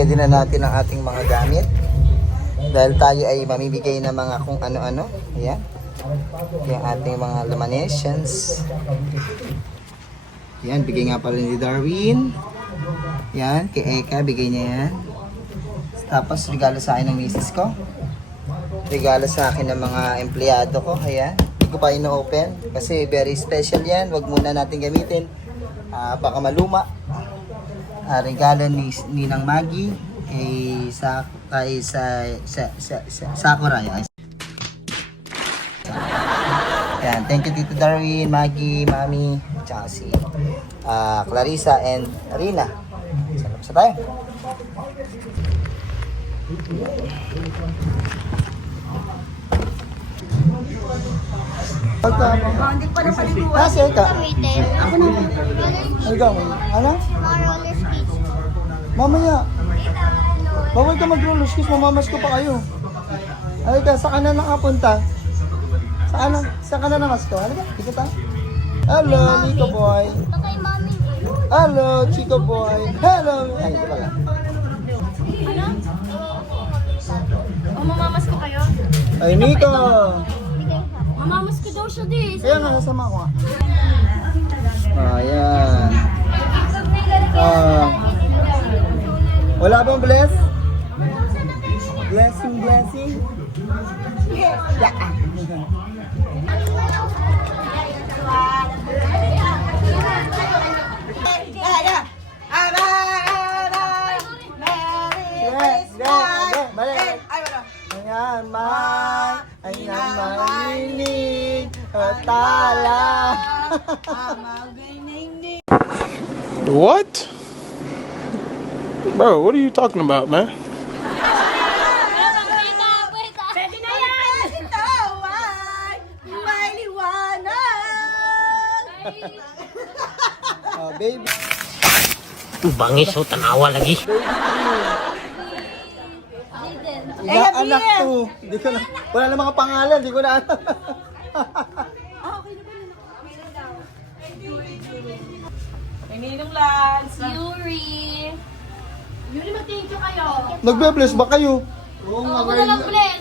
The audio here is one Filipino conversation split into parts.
ready na natin ang ating mga gamit. Dahil tayo ay mamibigay ng mga kung ano-ano. Ayan. Yung ating mga laminations. Ayan, bigay nga pala ni Darwin. Ayan, kay Eka, bigay niya yan. Tapos, regalo sa akin ng misis ko. Regalo sa akin ng mga empleyado ko. Ayan, hindi ko pa ino-open. Kasi very special yan. Huwag muna natin gamitin. Baka maluma. Regalo ni Ninang Maggie. Kay Sakura. Yan, thank you Tito Darwin, Maggie, Mami, tsaka si Clarissa and Rina. Sa tayo. Hindi pa na paliguan. Kasi ito. Ako na. Ikaw, ano? Roller skates. Mamaya. Bawal ka mag-roller skates, mamamas ko pa kayo. Ay ka, saan ka na nakapunta? Saan ka na nakasto? Ano ba? Dito tayo. Hello, Nico boy. Tatay mami. Hello, Chico boy. Hello. Ay, ito pala. Ano? O, mamamas ko kayo? Ay, Nico. Mamamas ko daw siya di. Kaya nga, nasama ko nga. Ayan. Wala bang bless? Blessing. Yeah. Ayan, marinig at tala. What? Bro, what are you talking about, man? Pwede na yan! Ito ay may liwanag! Baby. Bangis o tanawa lagi. Anak to. Di ko na, wala na mga pangalan, di ko na alam. Ninong Lance. Yuri! Yuri, mag-thank you kayo. Nagbe-bless ba kayo? Oo nga, ako na lang bless.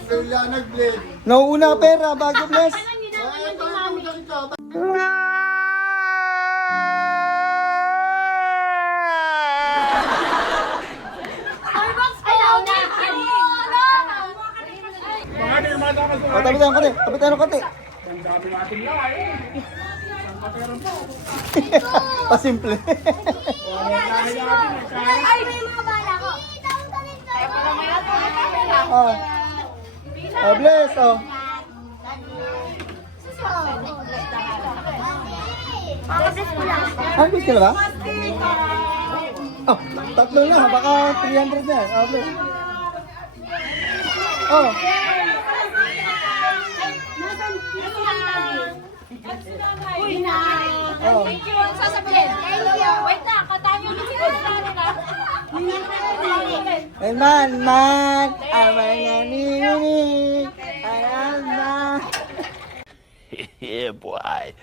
Nauuna pera bago bless. Hindi na ako yung mami. Starbucks pa daw na! Tapitan ko te. Tapitan ko te. Pasimple. Ay, may mga bala ko. Bless, Bless ko lang. Ano gusto na ba? Tatlo na. Baka 300 na. Bless. Uy, na. Thank you. Sasabihin. Thank you. Wait na. Katahan yung Man, amay naninig. Ayan na. Yeah, boy.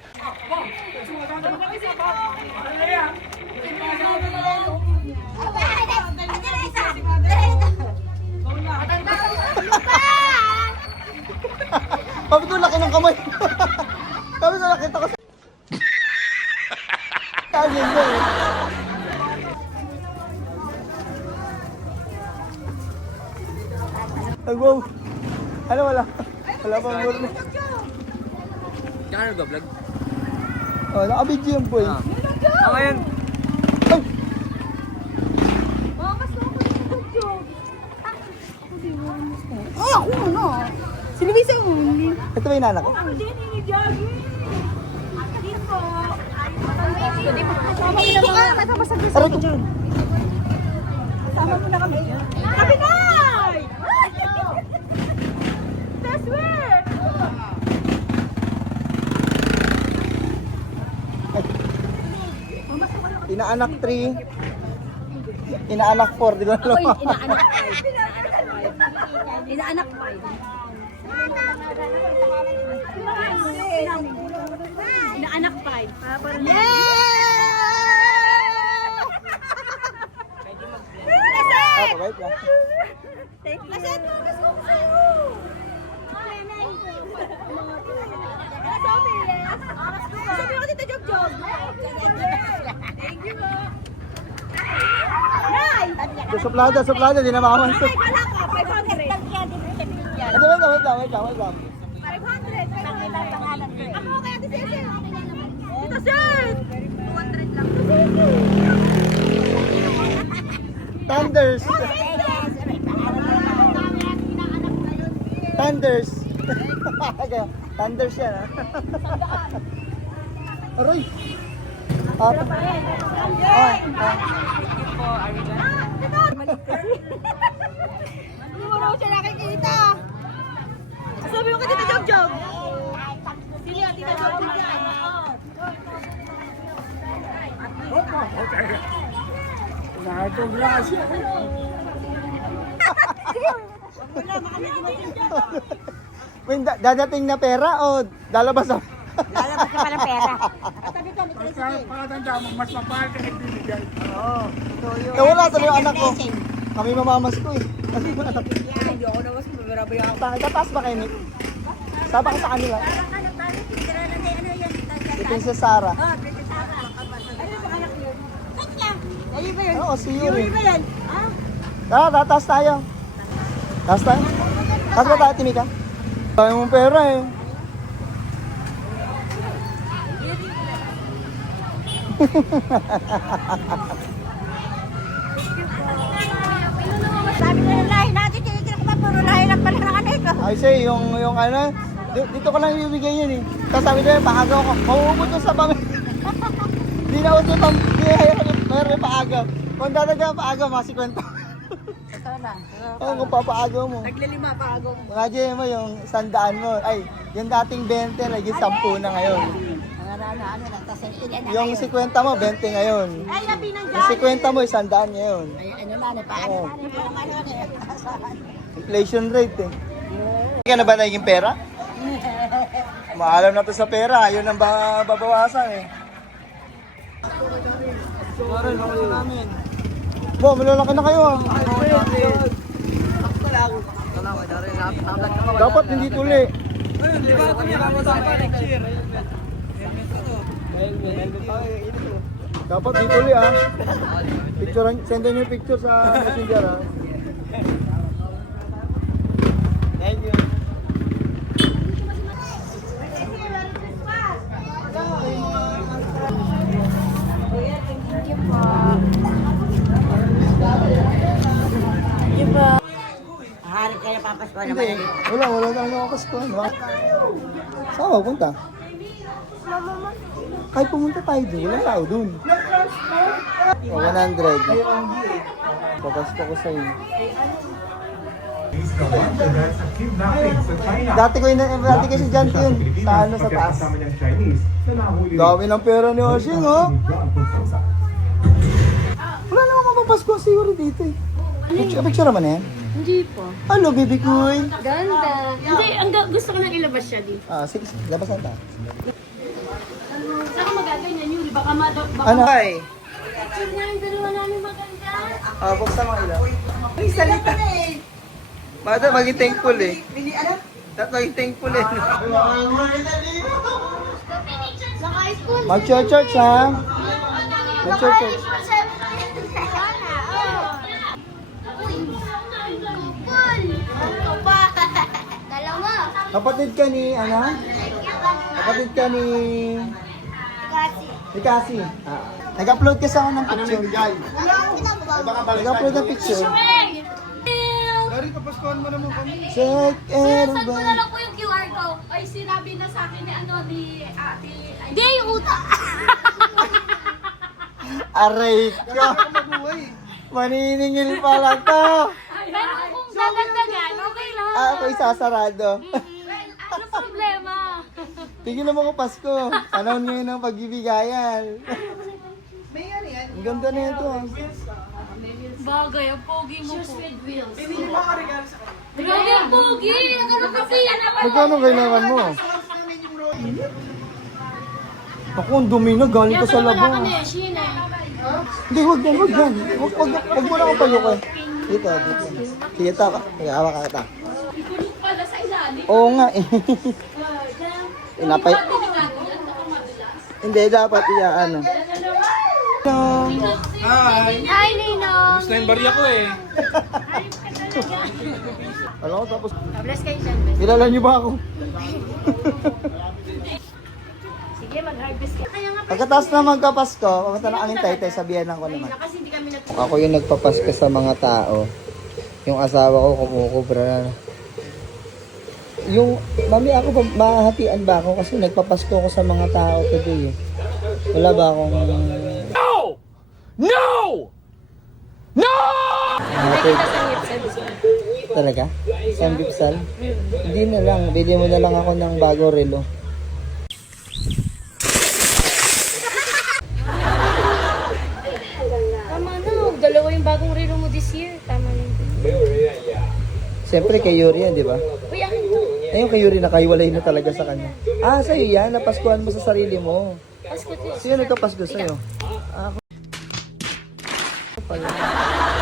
Bakit ang laki ng kamay? Bakit ang nakita ko sa... Kagin mo eh. Nag-wow. Ano wala? Wala pang burno. Kano ba vlog? Naka-video yung boy. Ngayon. Ay! Ako na. Si Luisa mo. Ito ba yung nanak ko? Kasama mo na. Kasama sa gusto Aray ko ko. dyan. Kasama mo na kami. Kapinay! Best way! Inaanak 3. Inaanak 4. Di ba? Ako yung inaanak 5. Inaanak 5. Inaanak 5. Yeah! Opo. Wait lang. Maset mo, gusto ko sa'yo. Sabi ko dito, Jog-Jog. Thank you po. Nay! Suplada, di na makamantok. Nay, wala ka, 500. Ate, wait lang. 500. Ako kaya Ate Cecil. Tito Seth! 200 lang. Thunders. Thunders yan, ha? Aray! Hindi mo raw siya nakikita. Sabi mo ka dito, Jog-Jog. Sili, Tita Jog-Jog yan. May dadating na pera o lalabas na? Lalabas ka pa ng pera. Nawala tuloy yung anak ko. Kami mamamas ko eh. Ayoko na mas mabirabayan. Tataas ba kayo, Nick? Saba ka sa kanila. Si Princess Sarah. Ayun ba yun? Oo, si Yuri. Yuri ba yan? Ah? Tara, taas tayo. Taas tayo? Taas ba tayo, Timika? Tayo mong pera eh. Sabi ko ng lahi natin, tinitin ko ba, puro lahi lang pala ng ano ito. Ay, say, yung ano, dito ko lang ibibigay yun eh. Tapos sabi nila, paagaw ko. Mauubot ko sa pamilya. Hindi na ulit yung mayroon paagaw. Kung dadaga paagaw, mga 50. Ito na. Oo, kung papaagaw mo. Naglalima pa ako. Imagine mo yung 100 mo. Ay, yung dating 20, naging 10 na ngayon. Ano na, tapos ilan na Yung ngayon. 50 mo, 20 ngayon. Ay, labi ng Yung 50 mo, 100 ngayon. Ay, ano na, paano Oo. na, paano na. Inflation rate eh. Hindi ka na ba naging pera? Maalam na to sa pera, ayaw nang babawasan eh. Bo, malalaki na kayo ah. Dapat hindi tuli. Dapat di tuli ah. Picture, send nyo yung picture sa messenger ah. Thank you. Harap kaya papasko na Hindi. Wala na ako Pasko. Saan mo punta? Kahit pumunta tayo doon, walang tao doon. O, 100. Papasko ko sa'yo. Dati kasi dyan yun. Sa ano, sa taas. Dami ng pera ni Oshing, oh. Wala naman mapapasko si Yuri dito eh. Picture naman na yan? Hindi po. Ano, baby koy? Ganda. Hindi, gusto ko nang ilabas siya di. Sige, labas na tayo. Saka magaganyan yun. Baka baka Ano? Ay, picture na yung dalawa namin maganda. buksan mo ilaw. Ay, salita eh. Bakit maging thankful eh? Dapat maging thankful eh. Sa high school. Mag-church ha? Mag-church. Dalawa. Kapatid ka ni, ano? Kapatid ka ni... Ni Cassie. Nag-upload ka sa akin ng picture. Nag-upload ng picture. Dari, kapaskuhan mo naman kami. Check and saan ko na lang po yung QR ko? Ay, sinabi na sa akin ni ano, ni ate. Hindi, yung utak. Aray ka. Maniningil pala to. Pero kung dadagdagan, okay lang. Ako isasarado. Well, ano problema? Tingin naman ko Pasko. Panahon ngayon ng pagbibigayan. Ang ganda na ito. Bagay, ang pogi mo po. Grabe ang pogi! Ano kasi yan naman? Magkano kailangan mo? Ako, ang dumi na. Galing ko sa labo. Wala ka na eh, Sheena. Hindi, wag yan. Wag mo na akong paluko eh. Dito. Kita ka. Hawak ka kita. Ikulog pala sa ilalim. Oo nga eh. Inapay. Delikado yan, baka madulas. Hindi, dapat ano. Hi, Ninong! Gusto yung barya ko eh. Alam ko tapos, Bless kayo dyan. kilala niyo ba ako? Sige, mag-harvest ka. Kaya nga, Pagkatapos na magkapasko, pumunta na kami tay, sabihan lang ko naman. kasi hindi kami Ako yung nagpapasko sa mga tao. Yung asawa ko kumukubra na. Yung, mami ako, mahatian ba ako? Kasi nagpapasko ko sa mga tao today. Wala ba akong... No! No! No! Hati? Talaga? Sambipsal? Hindi na lang. Bili mo na lang ako ng bagong relo. Tama na, dalawa yung bagong relo mo this year. Tama na. Siyempre kay Yuri yan, di ba? Uy, akin to. Ayun kay Yuri, nakahiwalay na talaga sa kanya. Ah, sa'yo yan. Napaskuhan mo sa sarili mo. Pasko to. Sino nagkapasko sa'yo? Ako. Pala.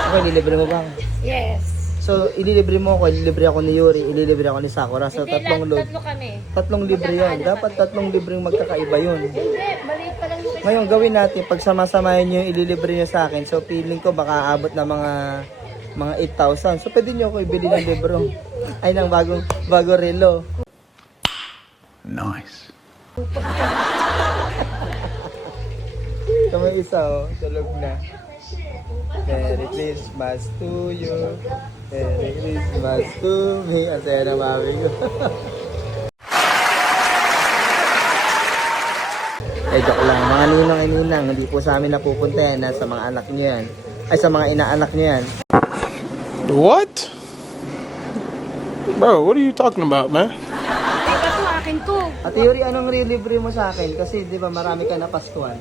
Okay, ililibre mo ba ako? Yes. So, ililibre mo ako, ililibre ako ni Yuri, ililibre ako ni Sakura. So, Hindi, tatlong load. tatlo kami. Tatlong libre yun. Dapat tatlong libreng magkakaiba yun. Hindi, maliit pa lang yung Ngayon, gawin natin, pag sama-samahin nyo yung ililibre nyo sa akin, so feeling ko baka abot na mga 8,000. So, pwede nyo ako ibili ng libro. Ay, ng bagong relo. Nice. So, may isa, oh. Tulog na. Merry Christmas to you. Merry Christmas to me. Ang saya na mami ko. Joke lang. Mga ninang, hindi po sa amin napupunta yan. Sa mga anak nyo yan. Ay, sa mga inaanak nyo yan. What? Bro, what are you talking about, man? Teka to, akin to. At Yuri, anong libre mo sa akin? Kasi di ba marami ka na Paskuhan.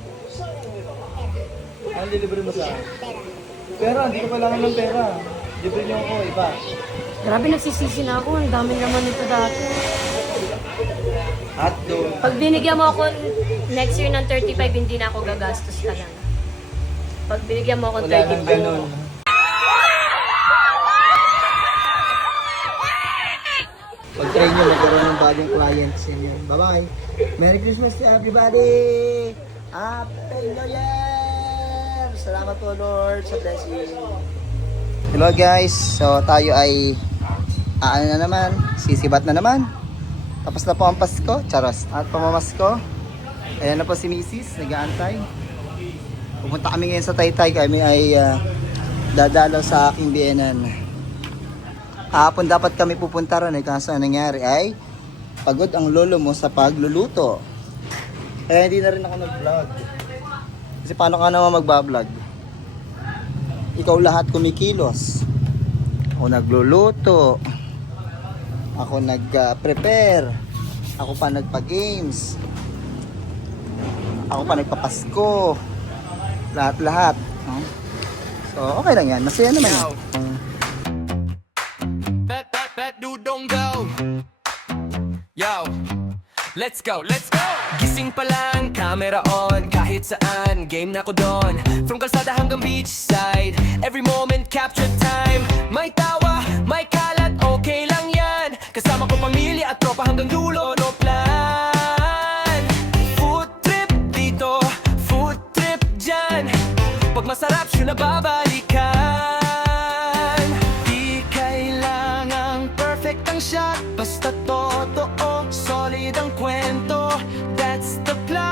Anong libre mo sa akin? Pera, hindi ko kailangan ng pera. Libre niyo ako, iba. Grabe, nagsisisi na ako. Ang dami naman nito dati. Hotdog. Pag binigyan mo ako next year ng 35, hindi na ako gagastos talaga. Pag binigyan mo ako ng Wala nang 35. ganun. Pag-try nyo, magkaroon ng bagong clients yun. Bye-bye. Merry Christmas to everybody! Happy New Year! Salamat po, Lord, sa blessing. Hello guys, so tayo ay ano na naman, sisibat na naman. Tapos na po ang Pasko, charos. At pamamasko. Ayan na po si Mrs. nag-aantay. Pupunta kami ngayon sa Taytay. Kami ay dadalaw sa aking biyenan. Hapon dapat kami pupunta ron. Kaso ang nangyari ay pagod ang lolo mo sa pagluluto. Eh hindi na rin ako nag-vlog. Kasi paano ka naman magbablog? Ikaw lahat kumikilos. Ako nagluluto. Ako nag-prepare. Ako pa nagpa-games. Ako pa nagpapasko. Lahat-lahat. So, okay lang yan. Masaya naman yan. That dude don't go. Yo, let's go, let's go. Gising pa lang, camera on. Kahit saan, game na ko doon. From kalsada hanggang beachside, every moment capture time. May tawa, may kalat, okay lang yan. Kasama ko pamilya at tropa hanggang dulo, no plan. Food trip dito, food trip dyan. Pag masarap, siya na babalikan. Di kailangang perfect ang shot, basta totoo, solid ang kwento. That's the plan.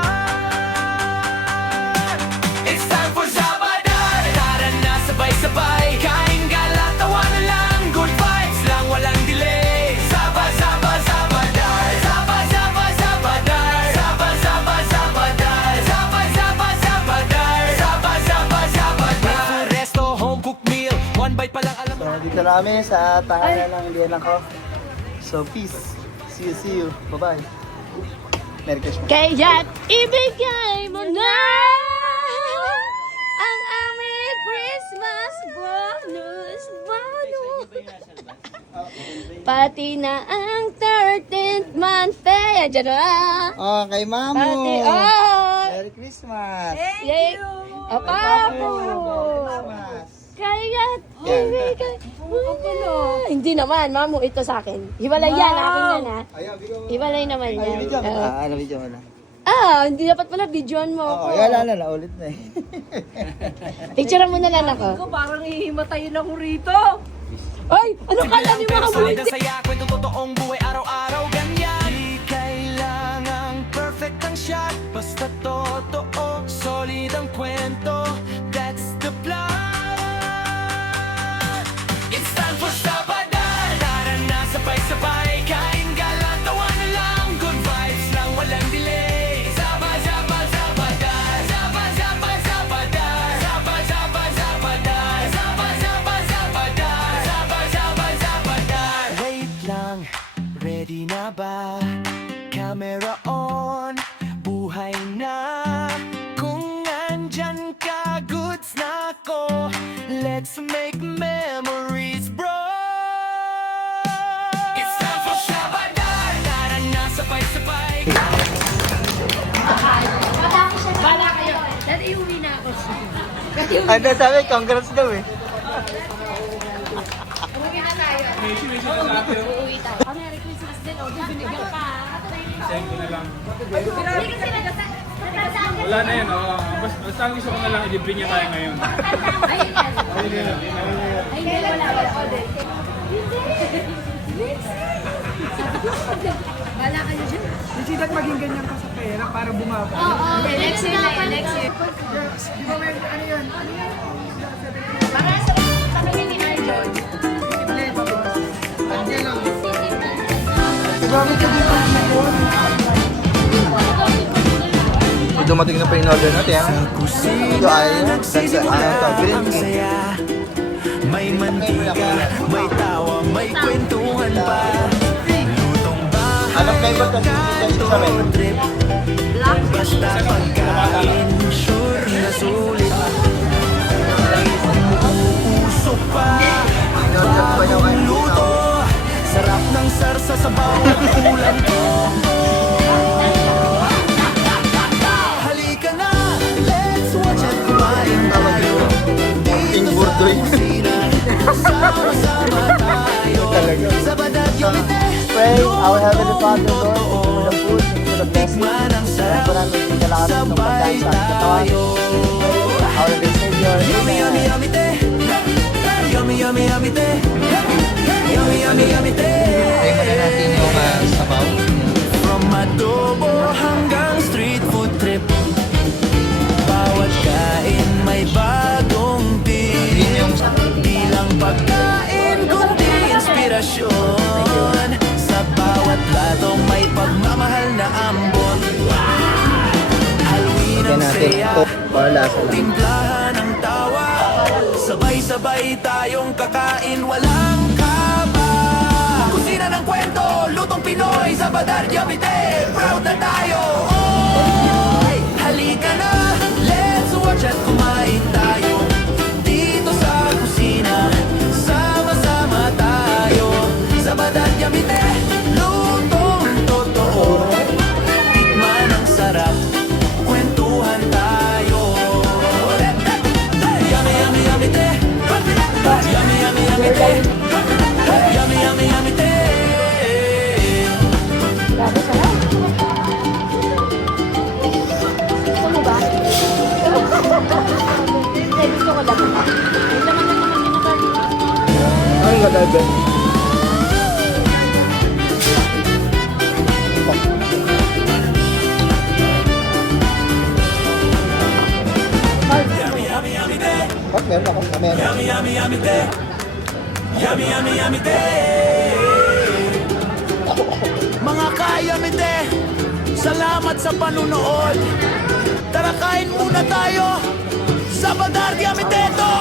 It's time for Zabadar. Tara na sabay-sabay, kain gala, tawanan lang, good vibes lang, walang delay. Zaba, zaba, zabadar. Zaba, zaba, zabadar. Zaba, zaba, zabadar. Zaba, zaba, zabadar. Zaba, zaba, zabadar. Food resto, home cooked meal, one bite pa lang alam mo. So, dito na kami sa tahanan ng biyenan ko. So, peace. See you. Bye-bye. Merry Christmas. Kaya't ibigay mo na ang aming Christmas bonus. Pati na ang 13th month pay. Diyan na. Oh, kay Mamo. Pati, oh! Merry Christmas. Yay! Apa po! Christmas. Kaya. Yan. Hindi naman, mamu, ito sa akin. Hiwalay yan, akin yan ha. Hiwalay naman Ay, yan. video mo. Oo. Ano video mo na? Hindi dapat pala videoan mo Oo, ako. wala, ulit na eh. Picture mo na lang ako. Ko, parang hihimatayin ako rito. Ay, ano kala niyo mga Pero buhay? salida saya, kwentong totoong buhay, araw-araw ganyan. Di kailangang perfect ang shot, basta totoo, solid ang kwento. That's the plan. It's time for Sabadar. Tara na, sabay-sabay, kain gala, tawa na lang, good vibes lang, walang delay. Sabadar. Wait lang, ready na ba? Camera on, buhay na. Kung andyan ka, goods na ko. Let's make memories, bro. It's time for Sabadar. Tara na, sabay-sabay. Bala kayo. Dati iuwi na ako. Ano sabi? Congrats daw eh. Uwi na tayo. Uuwi tayo. Merry Christmas din. O, binigyan ka. Send ko na lang. Hindi kasi nagkasaan. Wala na yan, oo. Basta ang gusto ko na lang, ilibre niya tayo ngayon. Ayun yan. Ayun na. Ay, wala. Bala kayo dyan. Hindi dapat maging ganyan ka sa pera para bumaba. Oo, next year na. Next year. Di ba may ano yun? Para sa kami ni Arjun. Dumating na pa yung order natin. Ito ay, green tea. May mantika, may tawa, may kwentuhan pa. Lutong bahay, Anong flavor kasi dito sa amin? trip. Basta pagkain, sure na sulit. Umuusok pa, bagong luto. Sarap ng sarsa sa bawat ulam ko. Halika na, let's watch at kumain tayo. King Burdoy. Sama-sama tayo. Sabadar Yomite. Pray, our Heavenly Father, Lord, thank you for the food, thank you for the blessing. Alam ko namin pinalakas itong pagkain sa ating katawan. Our Lord Savior, Yummy, yummy, Amen. yummy te. Yummy, yummy, yummy te. Yummy, yummy, yummy te. Try muna natin yung sabaw. From adobo hanggang street food trip. Bawat kain may bagong tip. Di lang pagkain, kundi inspirasyon. Sa bawat plato may pagmamahal na ambon. Halwin Bigyan ang natin saya, Coke para lasa lang. timplahan ng tawa. Sabay-sabay tayong kakain, walang kaba. Kusina ng kwento, lutong Pinoy, Sabadar Yomite, proud na tayo. Oy, halika na, let's watch at kumain tayo. Dito sa kusina, sama-sama tayo. Sabadar Yomite, lutong totoo. Tikman ang sarap, kwentuhan tayo. Yummy, yummy, yummy te. Yummy, yummy, yummy te. Yummy, yummy, yummy te. Grabe sarap. Gusto mo ba? Hindi, gusto ko lang. Yung laman na naman yung nagagawa. Ang ganda. Bakit meron ako? Meron. Yummy, yummy, yummy te. Yummy, yummy, yummy te. Mga ka-yummy salamat sa panunood. Tara kain muna tayo. Sabadar Yumite to!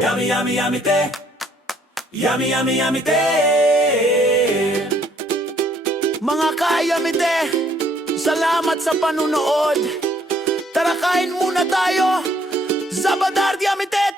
Yummy, yummy, yummy te. Yummy, yummy, yummy te. Mga ka-yumite, salamat sa panunood. Tara kain muna tayo. Sabadar Yumite